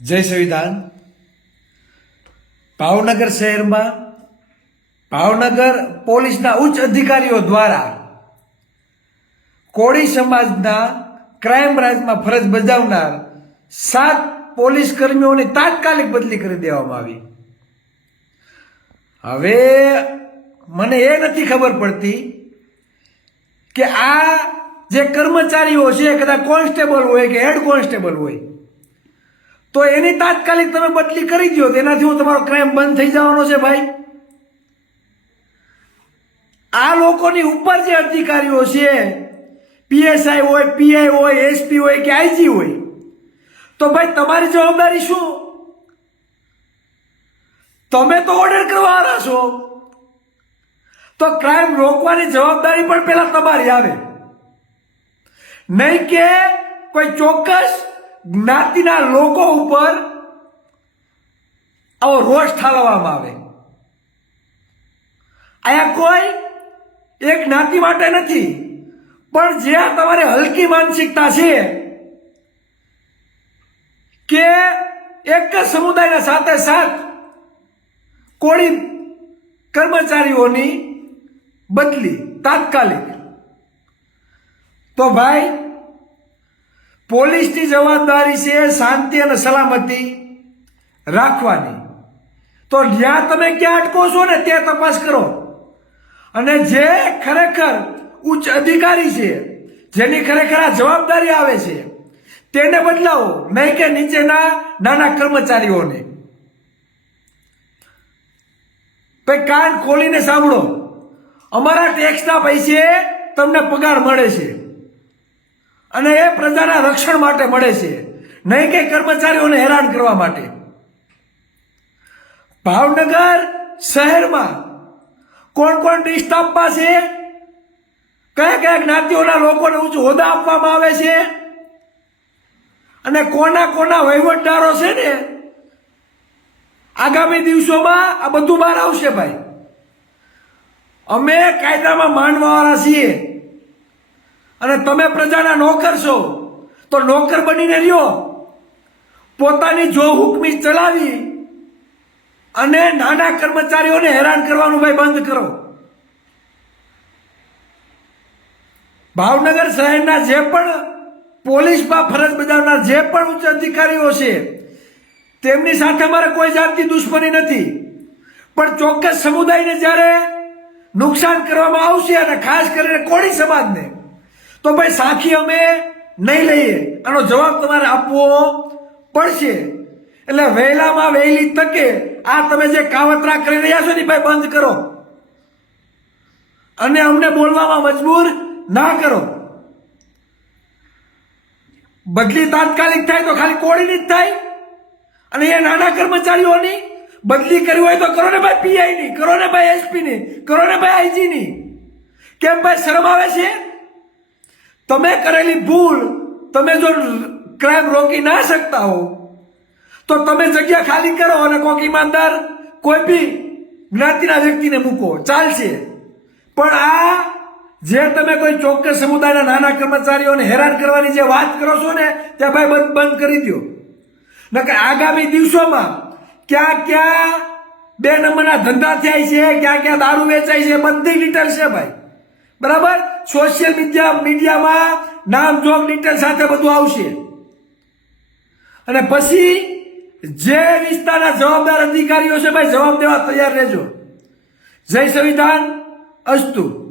જય સંવિધાન. ભાવનગર શહેરમાં ભાવનગર પોલીસના ઉચ્ચ અધિકારીઓ દ્વારા કોળી સમાજના ક્રાઇમ બ્રાન્ચમાં ફરજ બજાવનાર સાત પોલીસ કર્મીઓની તાત્કાલિક બદલી કરી દેવામાં આવી. હવે મને એ નથી ખબર પડતી કે આ જે કર્મચારીઓ છે કદાચ કોન્સ્ટેબલ હોય કે હેડ કોન્સ્ટેબલ હોય તો એની તાત્કાલિક તમે બદલી કરી દો તેનાથી હું તમારો ક્રાઇમ બંધ થઈ જવાનો છે ભાઈ. આ લોકોની ઉપર જે અધિકારીઓ છે પીએસઆઈ હોય પીઆઈ હોય એસપી હોય કે આઈજી હોય, તો ભાઈ તમારી જવાબદારી શું? તમે તો ઓર્ડર કરવાના છો. તો ક્રાઇમ રોકવાની જવાબદારી પણ પેલા તમારી આવે. નહીં કે કોઈ ચોક્કસ જ્ઞાતિના લોકો ઉપર આવો રોષ ઠાલવવામાં આવે. અહીંયા કોઈ એક જ્ઞાતિ માટે નથી, પણ જ્યાં તમારી હલકી માનસિકતા છે, કે એક જ સમુદાયના સાથે સાથ કોળી કર્મચારીઓની બદલી તાત્કાલિક. તો ભાઈ પોલીસની જવાબદારી છે શાંતિ અને સલામતી રાખવાની. તો જ્યાં તમે ક્યાં અટકો છો ને ત્યાં તપાસ કરો. અને જે ખરેખર ઉચ્ચ અધિકારી છે, જેની ખરેખર આ જવાબદારી આવે છે, તેને બદલાવો. નહીં કે નીચેના નાના કર્મચારીઓને. કાન ખોલીને સાંભળો. અમારા ટેક્સના પૈસે તમને પગાર મળે છે. અને એ પ્રજાના રક્ષણ માટે મળે છે. નહીં કે કર્મચારીઓને હેરાન કરવા માટે. ભાવનગર શહેરમાં કોણ કોણ ડિસ્ટાફમાં છે? કયા કયા જ્ઞાતિઓના લોકોને ઊંચું હોદ્દા આપવામાં આવે છે? અને કોના કોના વહીવટદારો છે ને? આગામી દિવસોમાં આ બધું બહાર આવશે ભાઈ. અમે કાયદામાં માનવાવાળા છીએ. અને તમે પ્રજાના નોકર છો, તો નોકર બનીને રહ્યો. પોતાની જો હુકમી ચલાવી અને નાના કર્મચારીઓને હેરાન કરવાનું ભાઈ બંધ કરો. ભાવનગર શહેરના જે પણ પોલીસમાં ફરજ બજાવનાર જે પણ ઉચ્ચ અધિકારીઓ છે, તેમની સાથે મારે કોઈ જાતની દુશ્મની નથી. પણ ચોક્કસ સમુદાયને જ્યારે નુકસાન કરવામાં આવશે અને ખાસ કરીને કોળી સમાજને તો ભાઈ સાખી અમે નહીં લઈએ. આનો જવાબ તમારે આપવો પડશે. એટલે વહેલામાં વહેલી તકે આ તમે જે કાવતરા કરી રહ્યા છો ને ભાઈ બંધ કરો. અને અમને બોલવામાં મજબૂર ના કરો. બદલી તાત્કાલિક થાય તો ખાલી કોળીની જ થાય. અને એ નાના કર્મચારીઓની બદલી કરવી હોય તો કરો ને ભાઈ પીઆઈ ની, કરો ને ભાઈ એસપી ની, કરો ને ભાઈ આઈજી ની. કેમ ભાઈ શરમ આવે છે? તમે કરેલી ભૂલ તમે જો ક્રાઇમ રોકી ના શકતા હો, તો તમે જગ્યા ખાલી કરો અને કોઈક ઈમાનદાર કોઈ બી જ્ઞાતિના વ્યક્તિને મૂકો. ચાલશે. પણ આ જે તમે કોઈ ચોક્કસ સમુદાયના નાના કર્મચારીઓને હેરાન કરવાની જે વાત કરો છો ને, ત્યાં ભાઈ બંધ બંધ કરી દો નકર આગામી દિવસોમાં ક્યાં ક્યાં બે નંબરના ધંધા થાય છે, ક્યાં ક્યાં દારૂ વેચાય છે, બધી ડિટેલ છે ભાઈ. બરાબર? સોશિયલ મીડિયા મીડિયામાં નામ જોગ ડિટેલ સાથે બધું આવશે. અને પછી જે વિસ્તારના જવાબદાર અધિકારીઓ છે, ભાઈ, જવાબ દેવા તૈયાર રહેજો. જય સંવિધાન, અસ્તુ.